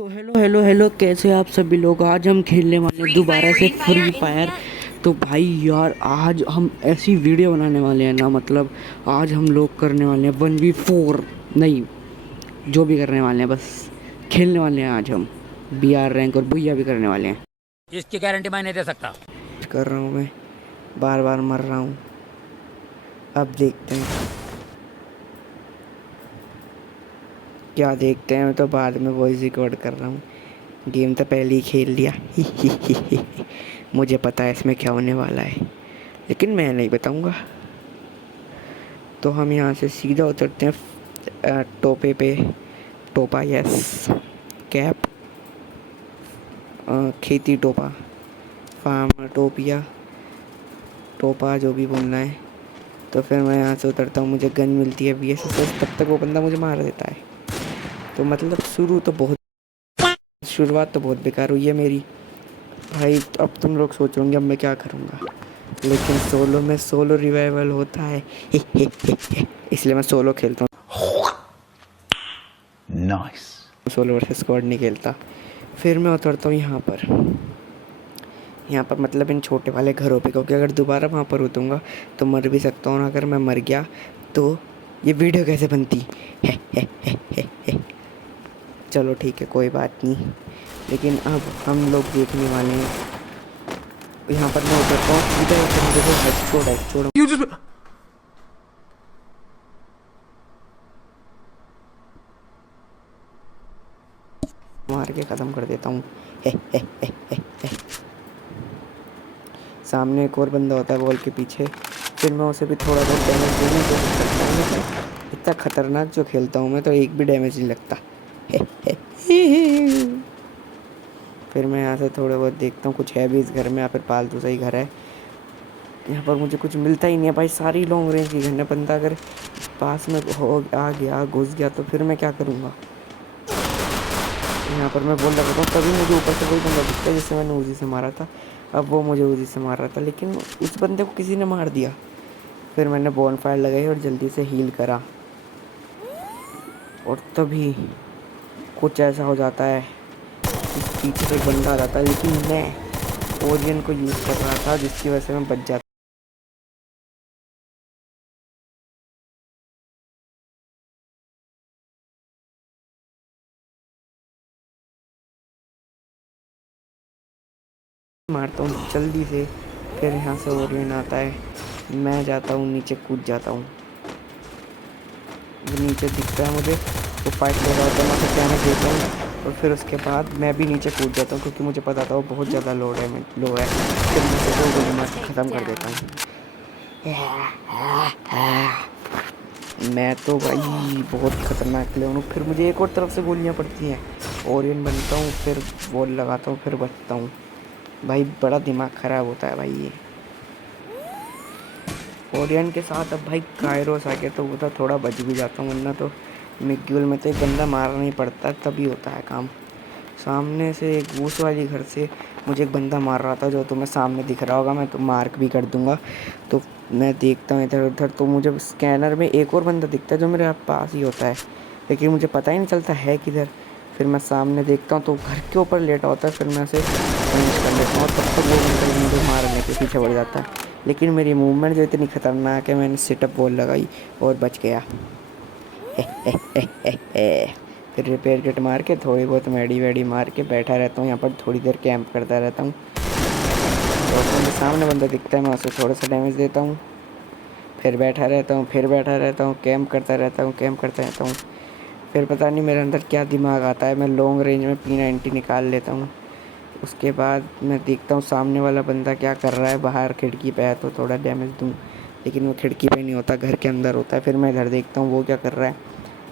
तो hello hello hello, कैसे आप सभी लोग। आज हम खेलने वाले हैं दोबारा से फ्री फायर। तो भाई यार, आज हम ऐसी वीडियो बनाने वाले हैं ना, मतलब आज हम लोग करने वाले हैं 1v4। नहीं, जो भी करने वाले हैं, बस खेलने वाले हैं आज हम। BR रैंक और भैया भी करने वाले हैं। इसकी गारंटी मैं नहीं दे सकता। कर रहा हूँ मैं, बार बार मर रहा हूँ। अब देखते हैं क्या देखते हैं, मैं तो बाद में वॉइस रिकॉर्ड कर रहा हूँ। गेम तो पहले ही खेल लिया। मुझे पता है इसमें क्या होने वाला है, लेकिन मैं नहीं बताऊंगा। तो हम यहाँ से सीधा उतरते हैं टोपे पे। टोपा, यस। कैप, खेती टोपा, फार्म टोपिया, टोपा, जो भी बोलना है। तो फिर मैं यहाँ से उतरता हूँ, मुझे गन मिलती है VSS। तब तक वो बंदा मुझे मार देता है। तो मतलब शुरुआत तो बहुत बेकार हुई है मेरी। भाई अब तुम लोग सोचोगे अब मैं क्या करूँगा, लेकिन सोलो में सोलो रिवाइवल होता है। इसलिए मैं सोलो खेलता हूँ। नाइस। सोलो वर्सेस स्क्वाड नहीं खेलता। फिर मैं उतरता हूँ यहाँ पर मतलब इन छोटे वाले घरों पे, क्योंकि अगर दोबारा वहाँ पर उतरूँगा तो मर भी सकता हूँ। अगर मैं मर गया तो ये वीडियो कैसे बनती है। चलो ठीक है, कोई बात नहीं। लेकिन अब हम लोग देखने वाले हैं। यहाँ पर मैं उतरता हूँ सीधा, देखो हेडशॉट। मार के ख़त्म कर देता हूँ। सामने एक और बंदा होता है वॉल के पीछे। फिर मैं उसे भी थोड़ा बहुत डैमेज देने की कोशिश करता हूँ। इतना खतरनाक जो खेलता हूँ मैं, तो एक भी डैमेज नहीं लगता। फिर मैं यहाँ से थोड़ा बहुत देखता हूँ कुछ है भी इस घर में, या फिर पालतू सही घर है। यहाँ पर मुझे कुछ मिलता ही नहीं है भाई, सारी लॉन्ग रेंज की गन है। बंदा अगर पास में हो आ गया, घुस गया, तो फिर मैं क्या करूँगा। यहाँ पर मैं बोल रहा था, तभी मुझे ऊपर से कोई बंदा दिखता है जिससे मैंने उजी से मारा था। अब वो मुझे उजी से मार रहा था, लेकिन उस बंदे को किसी ने मार दिया। फिर मैंने बॉनफायर लगाई और जल्दी से हील करा, और तभी कुछ ऐसा हो जाता है कि पीछे से एक बंदा आ जाता है, लेकिन मैं ओरियन को यूज़ कर रहा था, जिसकी वजह से मैं बच जाता। मारता हूँ जल्दी से। फिर यहाँ से ओरियन आता है, मैं जाता हूँ नीचे, कूद जाता हूँ। वो नीचे दिखता है मुझे, वो फाइट कर रहा होता है, मैं उसे डैमेज देता हूँ। और फिर उसके बाद मैं भी नीचे कूद जाता हूँ, क्योंकि मुझे पता था वो बहुत ज़्यादा लो है। फिर मैं उसे दो गोली मार के ख़त्म कर देता हूँ। मैं तो भाई बहुत खतरनाक प्लेयर हूँ। फिर मुझे एक और तरफ से गोलियाँ पड़ती हैं, ओरियन बनता हूँ, फिर वॉल लगाता हूँ, फिर बचता हूँ। भाई बड़ा दिमाग ख़राब होता है भाई ये। ओरियन के साथ अब भाई कायरोस आ गया, तो वो तो थोड़ा बच भी जाता हूँ, वरना तो मिग्यूल में तो एक बंदा मारना ही पड़ता, तभी होता है काम। सामने से एक घूस वाली घर से मुझे एक बंदा मार रहा था, जो तुम्हें सामने दिख रहा होगा, मैं तो मार्क भी कर दूंगा। तो मैं देखता हूँ इधर उधर, तो मुझे स्कैनर में एक और बंदा दिखता है जो मेरे पास ही होता है, लेकिन मुझे पता ही नहीं चलता है किधर। फिर मैं सामने देखता हूँ तो घर के ऊपर लेटा होता है। फिर मैं उसे फिनिश कर लेता हूँ, तब तक वो बंदा मुझे मारने के पीछे बढ़ जाता है। लेकिन मेरी मूवमेंट जो इतनी ख़तरनाक है, मैंने सिटअप वॉल लगाई और बच गया। फिर रिपेयर किट मार के थोड़ी बहुत मेडी वेडी मार के बैठा रहता हूँ यहाँ पर, थोड़ी देर कैंप करता रहता हूँ। और मुझे सामने बंदा दिखता है, मैं उसे थोड़ा सा डैमेज देता हूँ, फिर बैठा रहता हूँ, कैंप करता रहता हूँ। फिर पता नहीं मेरे अंदर क्या दिमाग आता है, मैं लॉन्ग रेंज में P90 निकाल लेता हूँ। उसके बाद मैं देखता हूँ सामने वाला बंदा क्या कर रहा है, बाहर खिड़की पे है, तो थोड़ा डैमेज दूँ, लेकिन वो खिड़की पे नहीं होता, घर के अंदर होता है। फिर मैं इधर देखता हूँ वो क्या कर रहा है,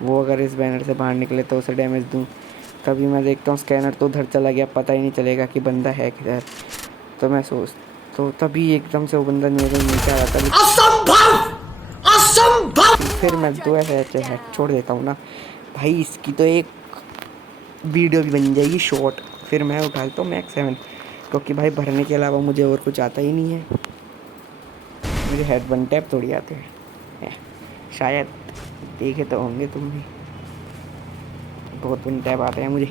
वो अगर इस बैनर से बाहर निकले तो उसे डैमेज दूँ। तभी मैं देखता हूँ स्कैनर तो उधर चला गया, पता ही नहीं चलेगा कि बंदा है किधर। तो मैं सोच तो तभी एकदम से वो बंदा मेरे नीचे आ जाता है। असंभव, असंभव। फिर मैं दो ऐसे हेड छोड़ देता हूँ ना भाई, इसकी तो एक वीडियो भी बन जाएगी शॉर्ट। फिर मैं उठाता हूँ मैक्स 7, क्योंकि भाई भरने के अलावा मुझे और कुछ आता ही नहीं है। मुझे हेड वन टैप थोड़ी आते हैं, शायद देखे तो होंगे तुम भी। बहुत वन टैप आते हैं मुझे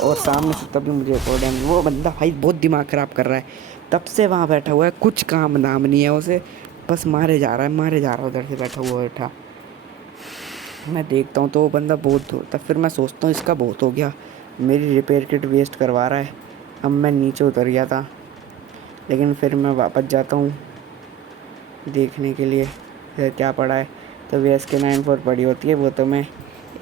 और सामने से तभी मुझे एक और डैमेज। वो बंदा भाई बहुत दिमाग ख़राब कर रहा है, तब से वहाँ बैठा हुआ है, कुछ काम धाम नहीं है उसे, बस मारे जा रहा है मारे जा रहा है, उधर से बैठा। मैं देखता हूँ तो वो बंदा बहुत होता, फिर मैं सोचता हूँ इसका बहुत हो गया, मेरी रिपेयर किट वेस्ट करवा रहा है। अब मैं नीचे उतर गया था, लेकिन फिर मैं वापस जाता हूँ देखने के लिए फिर क्या पड़ा है। तो VSK-94 पड़ी होती है, वो तो मैं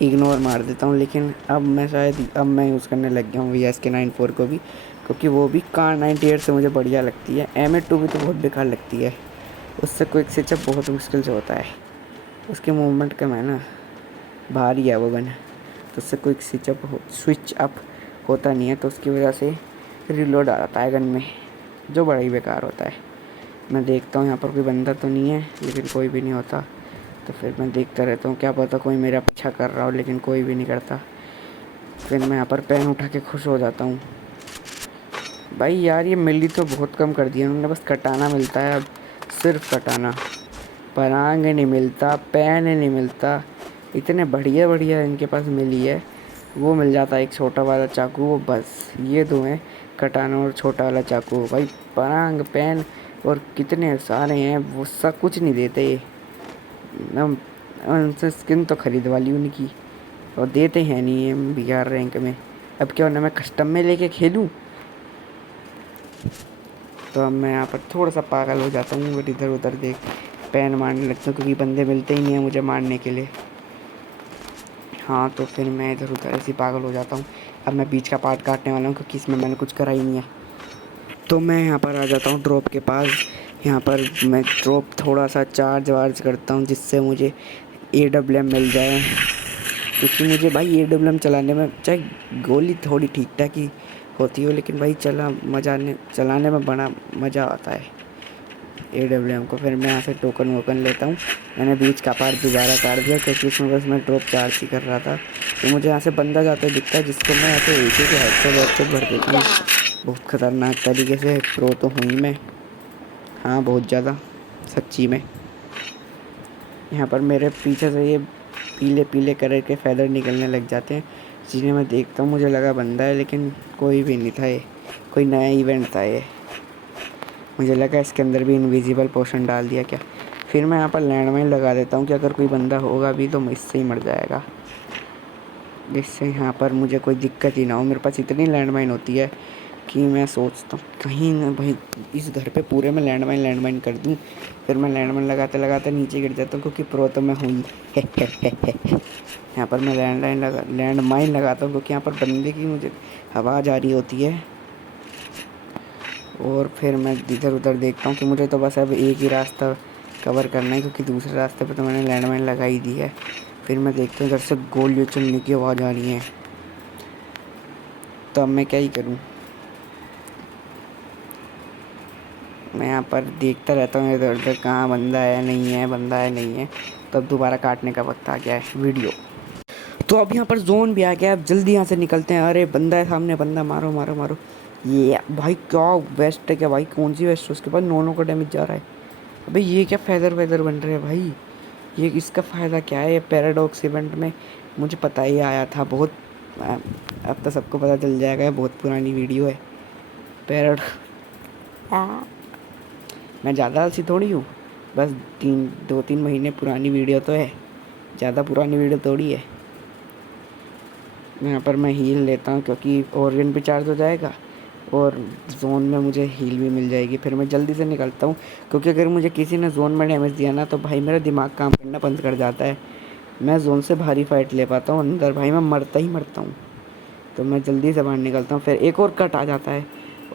इग्नोर मार देता हूँ। लेकिन अब मैं यूज़ करने लग गया हूँ VSK-94 को भी, क्योंकि वो भी कार 98 से मुझे बढ़िया लगती है। M82 भी तो बहुत बेकार लगती है, उससे क्विक स्विच अप बहुत मुश्किल से होता है, उसके मूवमेंट कम है ना, भारी है वो गन, तो उससे क्विक स्विच अप होता नहीं है, तो उसकी वजह से रिलोड आ जाता है गन में, जो बड़ा ही बेकार होता है। मैं देखता हूँ यहाँ पर कोई बंदा तो नहीं है, लेकिन कोई भी नहीं होता तो फिर मैं देखता रहता हूँ, क्या पता कोई मेरा पीछा कर रहा हो, लेकिन कोई भी नहीं करता। फिर मैं यहाँ पर पेन उठा के खुश हो जाता हूँ। भाई यार ये मिली तो बहुत कम कर दिया उन्होंने, बस कटाना मिलता है अब, सिर्फ कटाना, परांग नहीं मिलता, पेन नहीं मिलता। इतने बढ़िया बढ़िया इनके पास मिली है, वो मिल जाता है एक छोटा वाला चाकू, वो बस ये दो हैं, कटाना और छोटा वाला चाकू। भाई परांग पेन और कितने सारे हैं, वो सब कुछ नहीं देते ये। हम उनसे स्किन तो खरीदवा ली उनकी, और देते हैं नहीं है बिहार रैंक में। अब क्या होना, मैं कस्टम में लेके खेलूं? तो अब मैं यहाँ पर थोड़ा सा पागल हो जाता हूँ और इधर उधर देख पैन मारने लगता हूँ, क्योंकि बंदे मिलते ही नहीं हैं मुझे मारने के लिए। हाँ तो फिर मैं इधर उधर ऐसे पागल हो जाता हूँ। अब मैं बीच का पार्ट काटने वाला हूँ, क्योंकि इसमें मैंने कुछ करा ही नहीं है। तो मैं यहाँ पर आ जाता हूँ ड्रॉप के पास। यहाँ पर मैं ड्रॉप थोड़ा सा चार्ज वार्ज करता हूँ, जिससे मुझे AWM मिल जाए, क्योंकि मुझे भाई AWM चलाने में, चाहे गोली थोड़ी ठीक ठाक ही होती हो, लेकिन भाई चलाने में बड़ा मज़ा आता है AWM को। फिर मैं यहाँ से टोकन वोकन लेता हूँ। मैंने बीच का पार्ट दोबारा काट दिया, क्योंकि उसमें बस मैं ड्रॉप चार्ज ही कर रहा था। तो मुझे यहाँ से बंदा जाता दिखता है, जिसको मैं ऐसे एक ही हेडशॉट भर देता हूँ बहुत ख़तरनाक तरीके से। प्रो तो हूँ ही मैं, हाँ बहुत ज़्यादा सच्ची में। यहाँ पर मेरे पीछे से ये पीले पीले कलर के फैदर निकलने लग जाते हैं, जिन्हें मैं देखता हूँ मुझे लगा बंदा है, लेकिन कोई भी नहीं था, ये कोई नया इवेंट था। ये मुझे लगा इसके अंदर भी इनविजिबल पोशन डाल दिया क्या। फिर मैं यहाँ पर लैंडमाइन लगा देता हूँ कि अगर कोई बंदा होगा भी तो इससे ही मर जाएगा, जिससे यहाँ पर मुझे कोई दिक्कत ही ना हो। मेरे पास इतनी लैंडमाइन होती है कि मैं सोचता हूँ कहीं ना भाई इस घर पे पूरे में लैंडमाइन कर दूँ। फिर मैं लैंडमाइन लगाते लगाते नीचे गिर जाता हूँ, क्योंकि प्रो तो मैं हूँ ही यहाँ पर मैं लैंडमाइन लगाता हूँ, क्योंकि यहाँ पर बंदे की मुझे आवाज़ आ रही होती है। और फिर मैं इधर उधर देखता हूँ कि मुझे तो बस अब एक ही रास्ता कवर करना है, क्योंकि दूसरे रास्ते पे तो मैंने लैंडमाइन लगा ही दी है। फिर मैं देखता हूँ इधर से गोलियाँ चलने की आवाज़ आ रही है, तो अब मैं क्या ही करूँ। मैं यहाँ पर देखता रहता हूँ इधर उधर, कहाँ बंदा है नहीं है, बंदा है नहीं है। तो अब दोबारा काटने का वक्त आ गया है वीडियो। तो अब यहाँ पर जोन भी आ गया, अब जल्दी यहाँ से निकलते हैं। अरे बंदा है सामने, बंदा, मारो मारो मारो। ये भाई क्या वेस्ट है क्या भाई, कौन सी वेस्ट है, उसके पास 9 का डैमेज जा रहा है। अबे ये क्या फैदर वैदर बन रहे हैं भाई, ये इसका फ़ायदा क्या है। ये पैराडॉक्स इवेंट में मुझे पता ही आया था बहुत, अब तो सबको पता चल जाएगा, बहुत पुरानी वीडियो है पैराड। मैं ज़्यादा आलसी थोड़ी हूँ, बस 2-3 महीने पुरानी वीडियो तो है, ज़्यादा पुरानी वीडियो थोड़ी है। यहाँ पर मैं हील लेता हूँ, क्योंकि ऑर्गन भी चार्ज हो जाएगा और जोन में मुझे हील भी मिल जाएगी। फिर मैं जल्दी से निकलता हूँ, क्योंकि अगर मुझे किसी ने जोन में डैमेज दिया ना, तो भाई मेरा दिमाग काम करना बंद कर जाता है। मैं जोन से भारी फाइट ले पाता हूँ, अंदर भाई मैं मरता ही मरता हूँ। तो मैं जल्दी से बाहर निकलता हूँ। फिर एक और कट आ जाता है,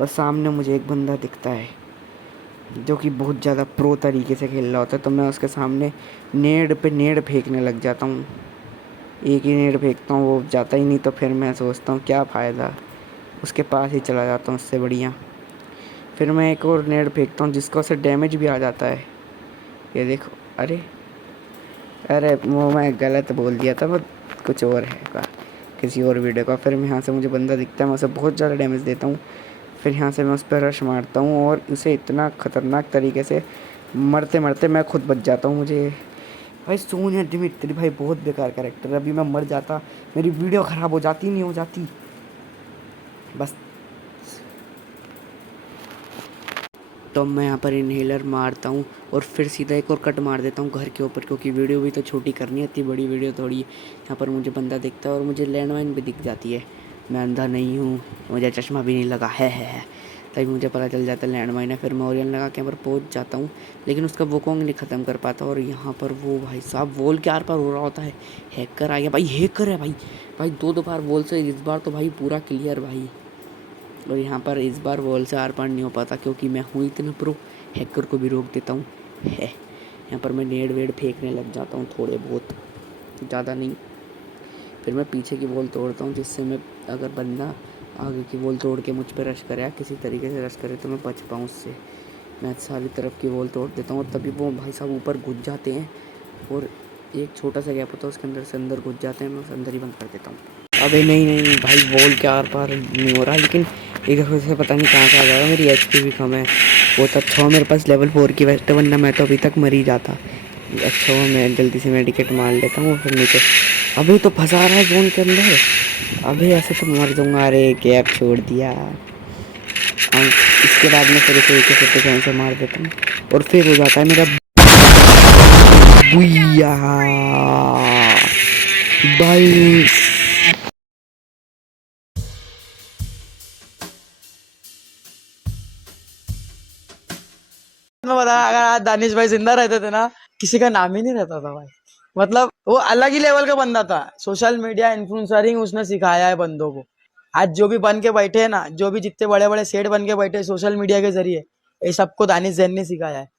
और सामने मुझे एक बंदा दिखता है जो कि बहुत ज़्यादा प्रो तरीके से खेल रहा होता है। तो मैं उसके सामने नेड पे नेड फेंकने लग जाता हूँ। एक ही नेड फेंकता हूँ, वो जाता ही नहीं। तो फिर मैं सोचता हूँ क्या फ़ायदा, उसके पास ही चला जाता हूँ, उससे बढ़िया। फिर मैं एक और नेड फेंकता हूँ, जिसका उससे डैमेज भी आ जाता है। ये देखो, अरे अरे वो मैं गलत बोल दिया था, वो कुछ और है का, किसी और वीडियो का। फिर मैं यहाँ से, मुझे बंदा दिखता है, मैं उसे बहुत ज़्यादा डैमेज देता हूँ। फिर यहाँ से मैं उस पर रश मारता हूँ, और उसे इतना ख़तरनाक तरीके से मरते मरते मैं खुद बच जाता हूँ। मुझे भाई सोनिया दिमित्री भाई बहुत बेकार कैरेक्टर है। अभी मैं मर जाता, मेरी वीडियो ख़राब हो जाती, नहीं हो जाती बस। तो मैं यहाँ पर इन्हेलर मारता हूँ और फिर सीधा एक और कट मार देता हूँ घर के ऊपर, क्योंकि वीडियो भी तो छोटी करनी है, इतनी बड़ी वीडियो थोड़ी। यहाँ पर मुझे बंदा दिखता है और मुझे लैंडमाइन भी दिख जाती है। मैं अंधा नहीं हूँ, मुझे चश्मा भी नहीं लगा है। तभी मुझे पता चल जाता है लैंडमाइन है। फिर मैं ओरियन लगा के यहाँ पर पहुँच जाता हूँ, लेकिन उसका वोकोंग नहीं ख़त्म कर पाता। और यहाँ पर वो भाई साहब वॉल के आर पार हो रहा होता है। हैकर आ गया भाई, हैकर है भाई दो बार वॉल से, इस बार तो भाई पूरा क्लियर भाई। और यहाँ पर इस बार वॉल से आर पार नहीं हो पाता, क्योंकि मैं हूँ इतना प्रो, हैकर को भी रोक देता हूँ है। यहाँ पर मैं नेड वेड फेंकने लग जाता हूँ थोड़े बहुत, ज़्यादा नहीं। फिर मैं पीछे की वॉल तोड़ता हूँ, जिससे मैं अगर बंदा आगे की वॉल तोड़ के मुझ पर रश करे या किसी तरीके से रश करे तो मैं बच पाऊँ उससे। मैं सारी तरफ की वॉल तोड़ देता हूँ और तभी वो भाई साहब ऊपर घुस जाते हैं और एक छोटा सा गैप होता है, उसके अंदर से अंदर घुस जाते हैं। मैं उस अंदर ही बंद कर देता हूँ। अबे नहीं भाई, वॉल के आर पार नहीं हो रहा, लेकिन एक दफ़े से पता नहीं कहाँ से आ जाएगा। मेरी एचपी भी कम है। बहुत अच्छा हो मेरे पास लेवल 4 की वेस्ट है, वरना मैं तो अभी तक मर ही जाता। अच्छा हो मैं जल्दी से मेडिकेट मार लेता हूँ फिर नीचे। अभी तो फंसा रहा है जोन के अंदर। अभी ऐसे तो मर जाऊँगा। अरे गैप छोड़ दिया। इसके बाद में फिर उसे एक जोन से मार देता हूँ और फिर हो जाता है मेरा बुया भाई। मैं बता, अगर आज दानिश भाई जिंदा रहते थे ना, किसी का नाम ही नहीं रहता था भाई। मतलब वो अलग ही लेवल का बंदा था। सोशल मीडिया इन्फ्लुएंसरिंग उसने सिखाया है बंदों को। आज जो भी बन के बैठे हैं ना, जो भी जितने बड़े बड़े सेठ बन के बैठे सोशल मीडिया के जरिए, ये सबको दानिश जैन ने सिखाया है।